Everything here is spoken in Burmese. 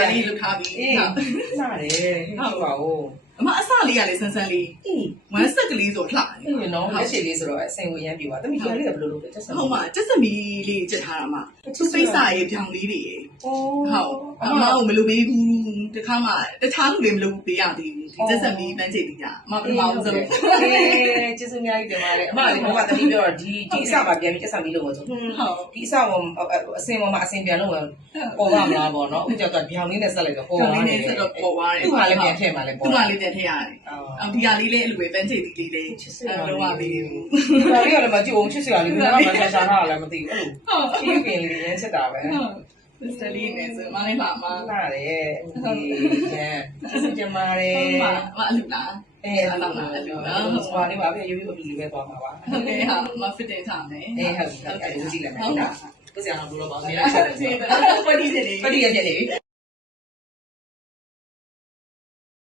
ဒါလေးလုပ်ထားပြီးအေးဟုတ်နားတယ်ဟုတ်ပါဘူး အမအစလေးကလည်းဆန်းဆန်းလေး အေး ဝမ်းဆက်ကလေးဆိုလှတယ်အေးနော်လက်ရှိလေးဆိုတော့အစင်ကိုရမ်းပြပါတမီးကလေးကဘယ်လိုလုပ်လဲတက်ဆက်ဟုတ်မှာတက်စမီလေးချက်ထားတာမှာသူပိတ်စာရေးပြောင်လေးတွေအိုးဟုတ်အမကမလုပ်ပေးဘူးတခါမှတခြားလူတွေမလုပ်ပေးရသေးဘူးဒီတက်စမီပန်းချိတ်လေးကအမပထမဆုံးအေးကျေးဇူးအများကြီးတင်ပါတယ်အမလေးဘုမတမီးပြောတော့ဒီဒီအစပါပြန်ပြီးတက်ဆက်ပြီးလို့ဆိုဟုတ်ဒီအစပေါ်အစင်ပေါ်မှာအစင်ပြန်လို့ပေါ်ပါမလားပေါ့နော်အခုကျတော့ဗျောင်လေးနဲ့ဆက်လိုက်တော့ပေါ်ကျောင်းသွားလေးတယ်နဲ့ဆက်တော့ပေါ်သွားတယ်သူ့ဟာလည်းပြန်ထည့်မှလည်းသူပေါ့်ဟာလေးပြန်ထည့်ရတယ်အော်ဒီဟာလေးလည်းအဲ့လိုပဲပန်းချိတ်လေးလေးလုံးဝပေးဘူးဒါလေးကလည်းမကြည့်အောင်ချစ်စရာလေးကမှရှာရှာထားတာလည်းမသိဘူးအဲ့လိုဟုတ်ချီးပင်လေးရင်းစစ်တာပဲဟုတ်စတလီနဲ့ဆိုမလေးပါမနားတယ်ဒီကျန်ကျေးဇူးတင်ပါတယ်ဟုတ်ပါမအလူလားအဲအဲ့လိုလားအဲ့လိုလားဆိုပါလေးပါပြရွေးရွေးပြီးပဲသွားမှာပါဟုတ်ကဲ့ဟာမဖစ်တင်ထားမယ်အဲဟုတ်ကဲ့အဲ့ဒါကြည့်လိုက်မယ်ဒါကိုစရာတော့ဘလို့ပါနေရဟုတ်ကဲ့ပတိစနေပတိရပြနေပြီ